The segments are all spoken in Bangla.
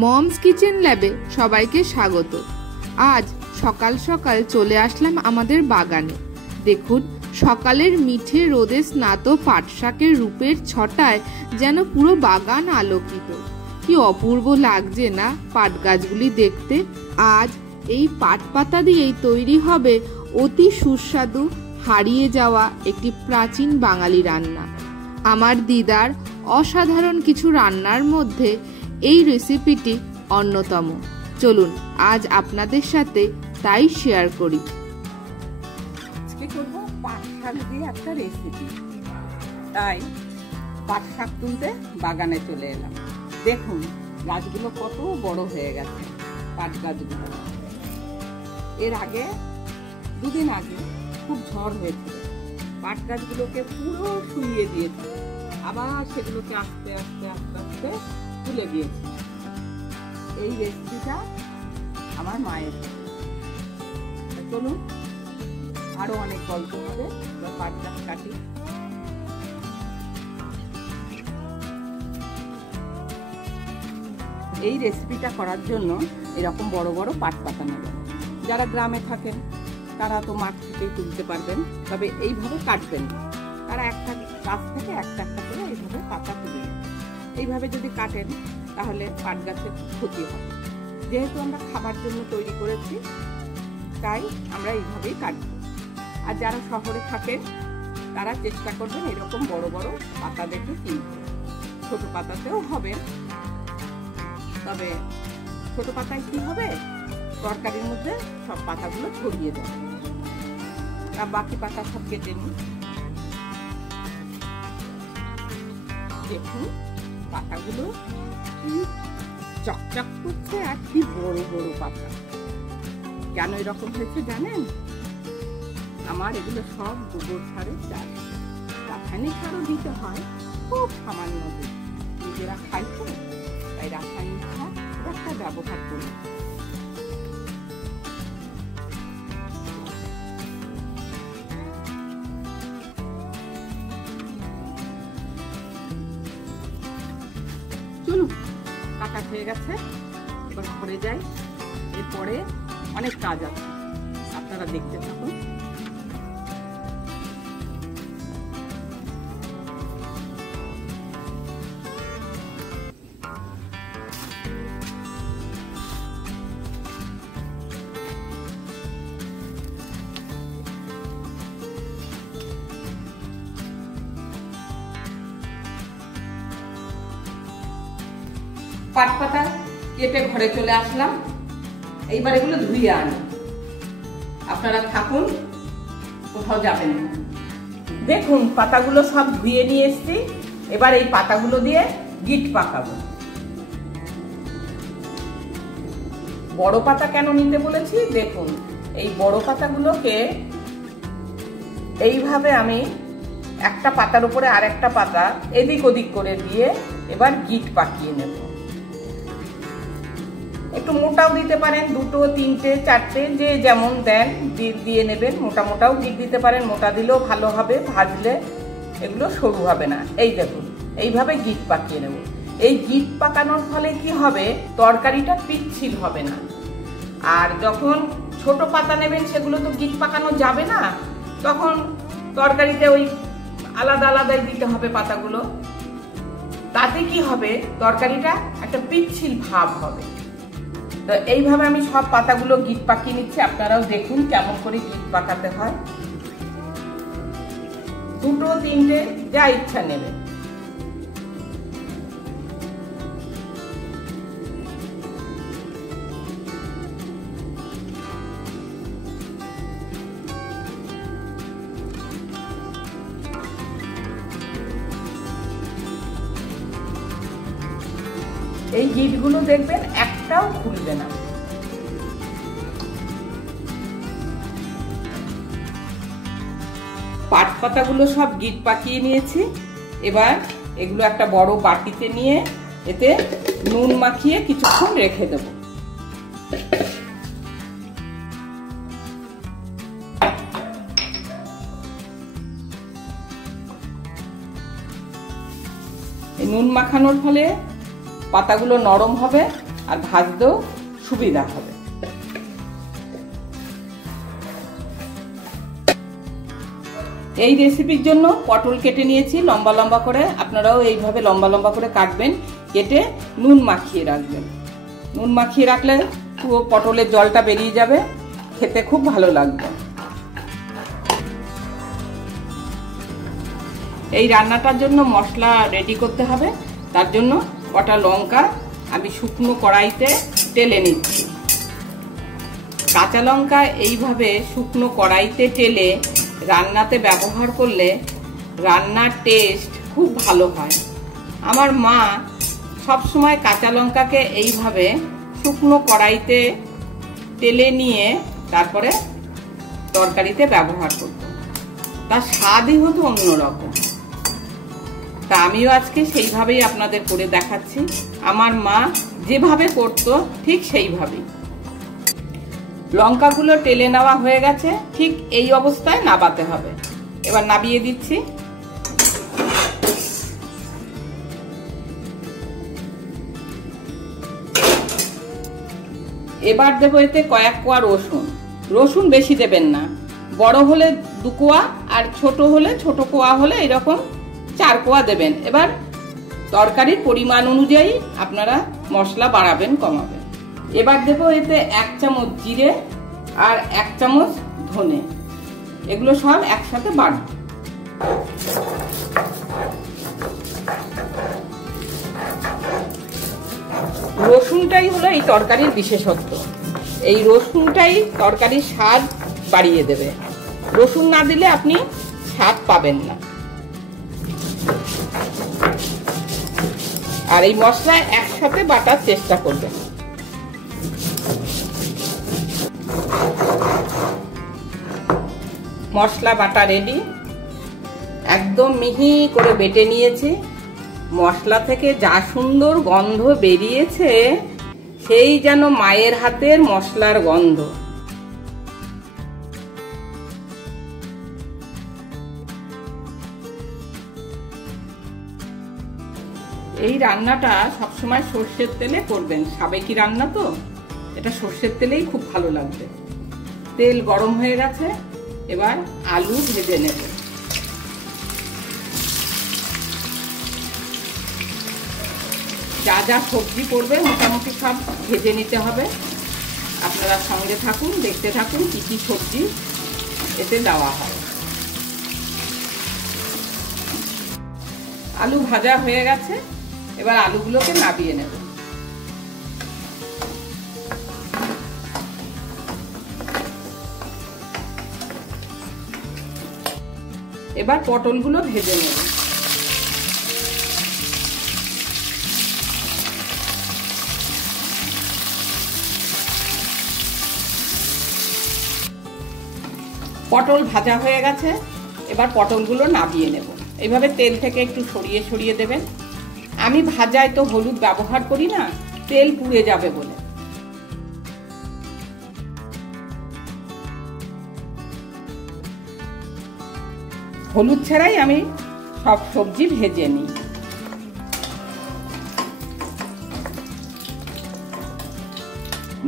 মমস কিচেন ল্যাবে সবাইকে স্বাগত। আজ সকাল সকাল চলে আসলাম আমাদের বাগানে। দেখুন, সকালের মিঠে রোদে স্নাত পাট শাকের রূপের ছটায় যেন পুরো বাগান আলোকিত। কি অপূর্ব লাগছে না পাট গাছগুলি দেখতে। আজ এই পাট পাতা দিয়েই তৈরি হবে অতি সুস্বাদু হারিয়ে যাওয়া একটি প্রাচীন বাঙালি রান্না। আমার দিদার অসাধারণ কিছু রান্নার মধ্যে এই রেসিপিটি অন্যতম। চলুন আজ আপনাদের সাথে তাই শেয়ার করি। আজকে করব পাট শাক দিয়ে একটা রেসিপি। তাই পাট শাক তুলতে বাগানে চলে এলাম। দেখুন গাছগুলো কত বড় হয়ে গেছে, পাট গাছগুলো। এর আগে দুদিন আগে খুব ঝড় হয়েছিল, পাট গাছগুলোকে পুরো শুইয়ে দিয়েছে, আবার সেগুলোকে আস্তে আস্তে আস্তে আস্তে তুলে দিয়েছি। এই রেসিপিটা আমার মায়ের। চলুন আরো অনেক গল্প হবে। পাট গাছ কাটি। এই রেসিপিটা করার জন্য এরকম বড় বড় পাট পাতা নেবেন। যারা গ্রামে থাকেন তারা তো মাঠ থেকেই তুলতে পারবেন, তবে এইভাবে কাটবেন না। তারা একটা গাছ থেকে একটা একটা করে এইভাবে পাতা তুলে এইভাবে যদি কাটেন তাহলে পাট গাছের ক্ষতি হবে। যেহেতু আমরা খাবার জন্য তৈরি করেছি তাই আমরা এইভাবেই কাটব। আর যারা শহরে থাকেন তারা চেষ্টা করবেন এরকম বড় বড় পাতা দেখে কিনতে। ছোট পাতাতেও হবে, তবে ছোট পাতায় কি হবে, তরকারির মধ্যে সব পাতাগুলো ছড়িয়ে দেবে। আর বাকি পাতা সব কেটে নিই। দেখুন পাতাগুলো কি চকচক করছে, আর কি বড় বড় পাতা। কেন এরকম হয়েছে জানেন? আমার এগুলো সব গোবর সারের চাষ। রাসায়নিক সারও দিতে হয়, খুব সামান্য দিই। নিজেরা খাই তো, তাই রাসায়নিক সার একটা ব্যবহার করি। চলুন কাটা হয়ে গেছে, এবার ঘরে যাই। এরপরে অনেক কাজ আছে, আপনারা দেখতে থাকুন। পাট পাতা কেটে ঘরে চলে আসলাম। এইবার এগুলো ধুয়ে আনি। আপনারা থাকুন, কোথাও যাবেন না। দেখুন পাতাগুলো সব ধুয়ে নিয়ে এসেছি। এবার এই পাতাগুলো দিয়ে গিট পাকাবো। বড় পাতা কেন নিতে বলেছি দেখুন, এই বড় পাতাগুলোকে এইভাবে আমি একটা পাতার উপরে আর একটা পাতা এদিক ওদিক করে দিয়ে এবার গিট পাকিয়ে নেব। একটু মোটাও দিতে পারেন, দুটো তিনটে চারটে যে যেমন দেন দিয়ে নেবেন। মোটা মোটাও গিট দিতে পারেন, মোটা দিলেও ভালো হবে, ভাজলে এগুলো সরু হবে না। এই দেখুন এইভাবে গিট পাকিয়ে নেব। এই গিট পাকানোর ফলে কি হবে, তরকারিটা পিচ্ছিল হবে না। আর যখন ছোট পাতা নেবেন সেগুলো তো গিট পাকানো যাবে না, তখন তরকারিতে ওই আলাদা আলাদাই দিতে হবে পাতাগুলো। তাতে কি হবে, তরকারিটা একটা পিচ্ছিল ভাব হবে। তো এইভাবে আমি সব পাতাগুলো গিট পাকিয়ে নিচ্ছি। আপনারাও দেখুন কেমন করে গিট পাকাতে হয়। দুটো তিনটে যা ইচ্ছা নেবে। এই গিটগুলো দেখবেন একটাও খুলবে না। পাট পাতাগুলো সব গিট পাকিয়ে নিয়েছি। এবার এগুলো একটা বড় বাটিতে নিয়ে এতে নুন মাখিয়ে কিছুক্ষণ রেখে দেব। নুন মাখানোর ফলে পাতাগুলো নরম হবে আর ভাজতেও সুবিধা হবে। এই রেসিপির জন্য পটল কেটে নিয়েছি লম্বা লম্বা করে, আপনারাও এইভাবে লম্বা লম্বা করে কাটবেন, কেটে নুন মাখিয়ে রাখবেন। নুন মাখিয়ে রাখলে পুরো পটলের জলটা বেরিয়ে যাবে, খেতে খুব ভালো লাগবে। এই রান্নাটার জন্য মশলা রেডি করতে হবে। তার জন্য কটা লঙ্কা আমি শুকনো কড়াইতে টেলে নিচ্ছি। কাঁচা লঙ্কা এইভাবে শুকনো কড়াইতে টেলে রান্নাতে ব্যবহার করলে রান্নার টেস্ট খুব ভালো হয়। আমার মা সবসময় কাঁচা লঙ্কাকে এইভাবে শুকনো কড়াইতে টেলে নিয়ে তারপরে তরকারিতে ব্যবহার করত, তার স্বাদই হতো অন্যরকম। তা আমিও আজকে সেইভাবেই আপনাদের করে দেখাচ্ছি। আমার মা যেভাবে করতো ঠিক সেইভাবেই। লঙ্কাগুলো টেলে নেওয়া হয়ে গেছে, ঠিক এই অবস্থায় নাবাতে হবে। এবার নাবিয়ে দিচ্ছি। এবার দেবো এতে কয়েক কোয়া রসুন। রসুন বেশি দেবেন না, বড় হলে 2 কোয়া আর ছোট হলে, ছোট কোয়া হলে এরকম 4 কোয়া দেবেন। এবার তরকারির পরিমাণ অনুযায়ী আপনারা মশলা বাড়াবেন কমাবেন। এবার দেবো এতে 1 চামচ জিরে আর 1 চামচ ধনে, এগুলো সব একসাথে বাড়বে। রসুনটাই হলো এই তরকারির বিশেষত্ব। এই রসুনটাই তরকারির স্বাদ বাড়িয়ে দেবে। রসুন না দিলে আপনি স্বাদ পাবেন না। আর এই মশলা একসাথে বাটার চেষ্টা করবেন। মশলা বাটা রেডি, একদম মিহি করে বেটে নিয়েছি। মশলা থেকে যা সুন্দর গন্ধ বেরিয়েছে, সেই যেন মায়ের হাতের মশলার গন্ধ। এই রান্নাটা সবসময় সর্ষের তেলে করবেন, সাবেকি রান্না তো, এটা সর্ষের তেলেই খুব ভালো লাগবে। তেল গরম হয়ে গেছে, এবার আলু ভেজে নেব। যা যা সবজি করবে মোটামুটি সব ভেজে নিতে হবে। আপনারা সঙ্গে থাকুন, দেখতে থাকুন কি কি সবজি এতে দেওয়া হয়। আলু ভাজা হয়ে গেছে, এবার আলুগুলোকে নাবিয়ে নেব। এবার পটলগুলো ভেজে নেব। পটল ভাজা হয়ে গেছে, এবার পটলগুলো নাবিয়ে নেব। এইভাবে তেল থেকে একটু সরিয়ে সরিয়ে দেবেন। আমি ভাজায় তো হলুদ ব্যবহার করি না, তেল পুড়ে যাবে বলে। হলুদ ছাড়াই আমি সব সবজি ভেজে নিই।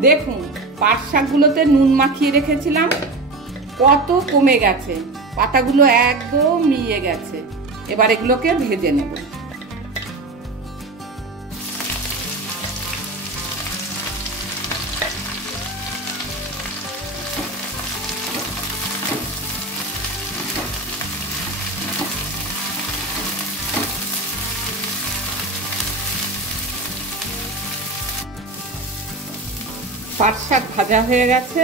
দেখুন পাট শাকগুলোতে নুন মাখিয়ে রেখেছিলাম, কত কমে গেছে, পাতাগুলো একদম মিয়ে গেছে। এবার এগুলোকে ভেজে নেব। পাট শাক ভাজা হয়ে গেছে,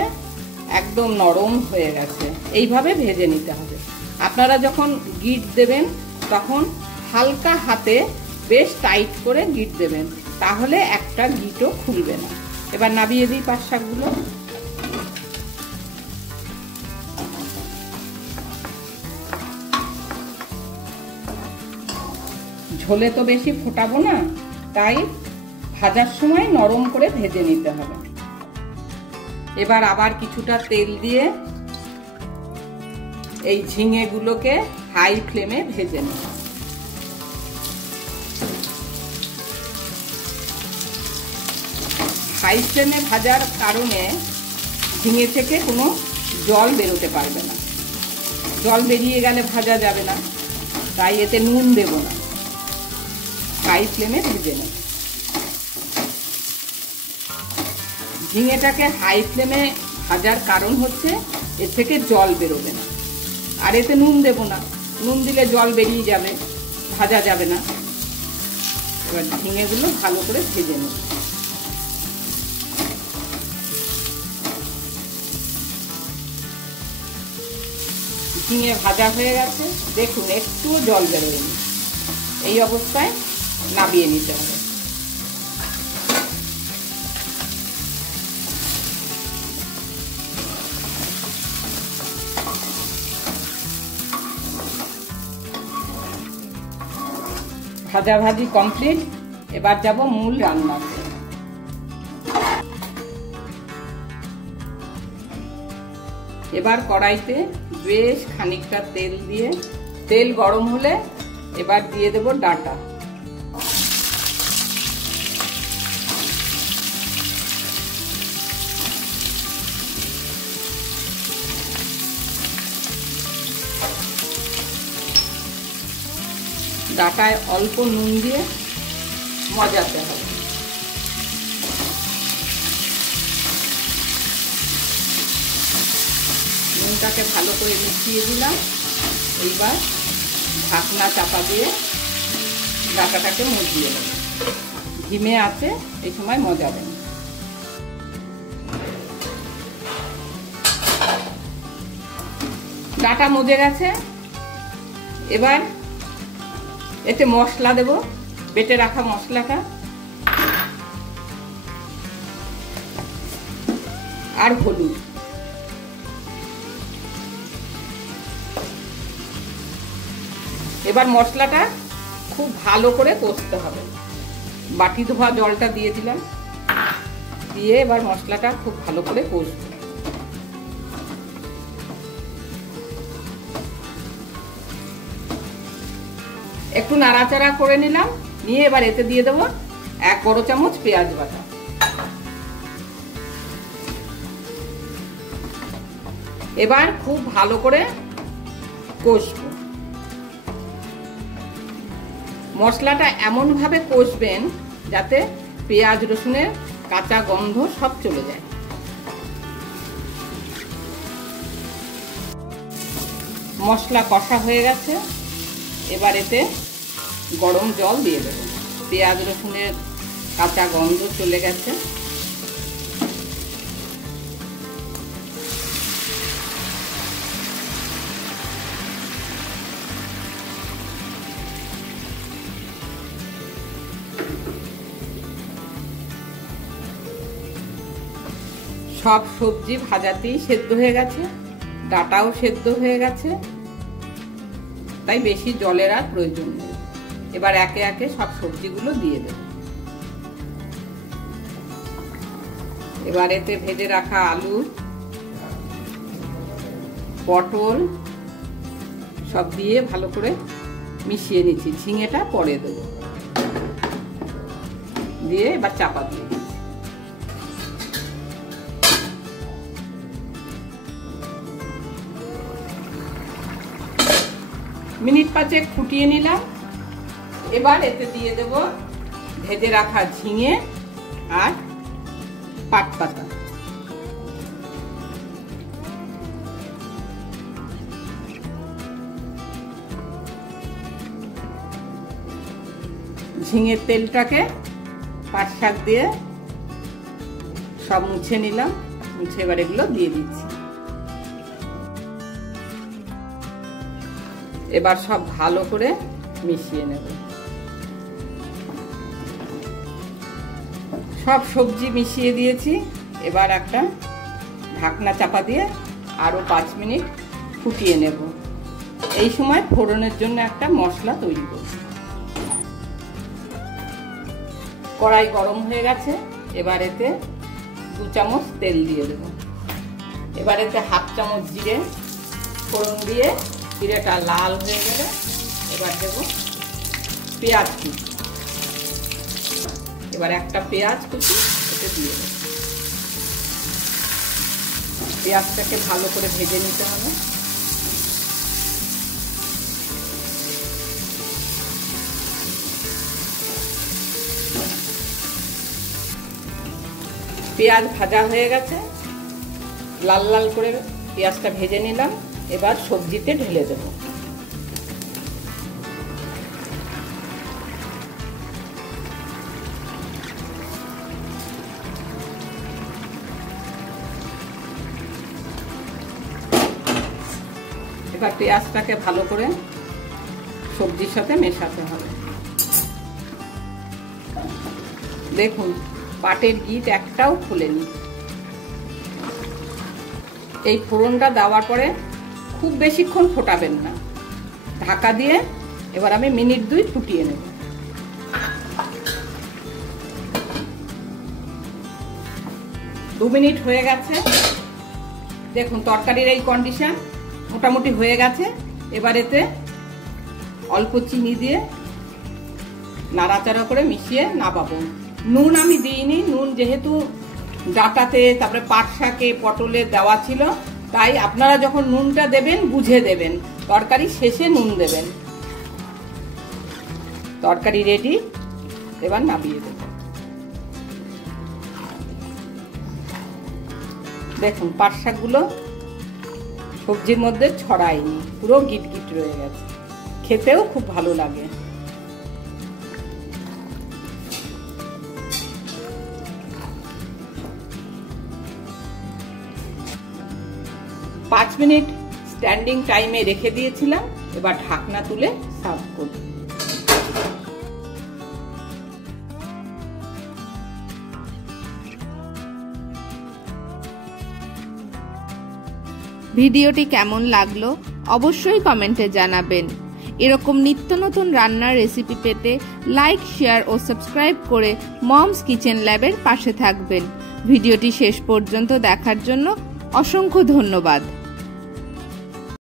একদম নরম হয়ে গেছে। এইভাবে ভেজে নিতে হবে। আপনারা যখন গিট দেবেন তখন হালকা হাতে বেশ টাইট করে গিট দেবেন, তাহলে একটা গিটও খুলবে না। এবার নাবিয়ে দিই পাট শাকগুলো। ঝোলে তো বেশি ফোটাবো না, তাই ভাজার সময় নরম করে ভেজে নিতে হবে। এবার আবার কিছুটা তেল দিয়ে এই ঝিঙেগুলোকে হাই ফ্লেমে ভেজে নেব। হাই ফ্লেমে ভাজার কারণে ঝিঙে থেকে কোনো জল বেরোতে পারবে না, জল বেরিয়ে গেলে ভাজা যাবে না, তাই এতে নুন দেব না, হাই ফ্লেমে ভেজে নেব। ঝিঙেটাকে হাই ফ্লেমে ভাজার কারণ হচ্ছে এর থেকে জল বেরোবে না, আর এতে নুন দেব না, নুন দিলে জল বেরিয়ে যাবে, ভাজা যাবে না। এবার ঝিঙেগুলো ভালো করে ভেজে নেব। ঝিঙে ভাজা হয়ে গেছে, দেখুন একটুও জল বেরোয়নি, এই অবস্থায় নামিয়ে নিতে হবে। ভাজাভাজি কমপ্লিট, এবার যাব মূল রান্নাতে। এবার কড়াইতে বেশ খানিকটা তেল দিয়ে, তেল গরম হলে এবার দিয়ে দেব ডাঁটা। ডাঁটায় অল্প নুন দিয়ে মজাতে হবে। নুনটাকে ভালো করে মিশিয়ে দিলাম। এইবার ঢাকনা চাপা দিয়ে ডাঁটাটাকে মজিয়ে দেব। ধিমে আছে এই সময় মজাবেন। ডাঁটা মজে গেছে, এবার এতে মশলা দেব, বেটে রাখা মশলাটা আর হলুদ। এবার মশলাটা খুব ভালো করে কষতে হবে। বাটি ধোয়া জলটা দিয়ে দিলাম, দিয়ে এবার মশলাটা খুব ভালো করে কষবো। একটু নাড়াচাড়া করে নিলাম, নিয়ে এবার এতে দিয়ে দেবো 1 বড় চামচ পেঁয়াজ বাটা। এবার খুব ভালো করে কষবো। মশলাটা এমন ভাবে কষবেন যাতে পেঁয়াজ রসুনের কাঁচা গন্ধ সব চলে যায়। মশলা কষা হয়ে গেছে, এবার এতে গরম জল দিয়ে দেব। পেঁয়াজ রসুনের কাঁচা গন্ধ চলে গেছে। সব সবজি ভাজাতেই সেদ্ধ হয়ে গেছে, ডাঁটাও সেদ্ধ হয়ে গেছে, তাই বেশি জলের আর প্রয়োজন নেই। এবার একে একে সব সবজিগুলো দিয়ে দেব। এবার এতে ভেজে রাখা আলু, পটল সব দিয়ে ভালো করে মিশিয়ে নিচ্ছি। ঝিঙেটা পরে দেব, দিয়ে এবার চাপা দিয়ে দিচ্ছি। মিনিট 5 ফুটিয়ে নিলাম। এবার এতে দিয়ে দেব ভেজে রাখা ঝিঙে আর পাট পাতা। ঝিঙের তেলটাকে পাট শাক দিয়ে সব মুছে নিলাম, মুছে এবার এগুলো দিয়ে দিচ্ছি। এবার সব ভালো করে মিশিয়ে নেব। সব সবজি মিশিয়ে দিয়েছি, এবার একটা ঢাকনা চাপা দিয়ে আরো 5 মিনিট ফুটিয়ে নেব। এই সময় ফোড়নের জন্য একটা মশলা তৈরি করব। কড়াই গরম হয়ে গেছে, এবার এতে 2 চামচ তেল দিয়ে দেব। এবার এতে 1/2 চামচ জিরে ফোড়ন দিয়ে জিরেটা লাল হয়ে গেলে এবার দেব পেঁয়াজ কুচি। এবার একটা পেঁয়াজ কুচি এতে দিয়ে দেবো। পেঁয়াজটাকে ভালো করে ভেজে নিতে হবে। পেঁয়াজ ভাজা হয়ে গেছে, লাল লাল করে পেঁয়াজটা ভেজে নিলাম। এবার সবজিতে ঢেলে দেব। এবার পেঁয়াজটাকে ভালো করে সবজির সাথে মেশাতে হবে। দেখুন পাটের গিট একটাও খুলেনি। এই ফোড়নটা দেওয়ার পরে খুব বেশিক্ষণ ফোটাবেন না, ঢাকা দিয়ে এবার আমি মিনিট 2 ফুটিয়ে নেব। দু মিনিট হয়ে গেছে। দেখুন তরকারির এই কন্ডিশন মোটামুটি হয়ে গেছে। এবার এতে অল্প চিনি দিয়ে নাড়াচাড়া করে মিশিয়ে নামাবো। নুন আমি দিইনি, নুন যেহেতু ডাঁটাতে তারপরে পাট শাকে পটলে দেওয়া ছিল, তাই আপনারা যখন নুনটা দেবেন বুঝে দেবেন, তরকারি শেষে নুন দেবেন। তরকারি রেডি, এবার নামিয়ে দেব। দেখুন পাট শাকগুলো সবজির মধ্যে ছড়ায়নি, পুরো গিট গিট রয়ে গেছে, খেতেও খুব ভালো লাগে। পাঁচ মিনিট স্ট্যান্ডিং টাইমে রেখে দিয়েছিলাম। এবার ঢাকনা তুলে সার্ভ করব। ভিডিওটি কেমন লাগলো অবশ্যই কমেন্টে জানাবেন। এরকম নিত্য নতুন রান্নার রেসিপি পেতে লাইক, শেয়ার ও সাবস্ক্রাইব করে মমস কিচেন ল্যাবের পাশে থাকবেন। ভিডিওটি শেষ পর্যন্ত দেখার জন্য অসংখ্য ধন্যবাদ।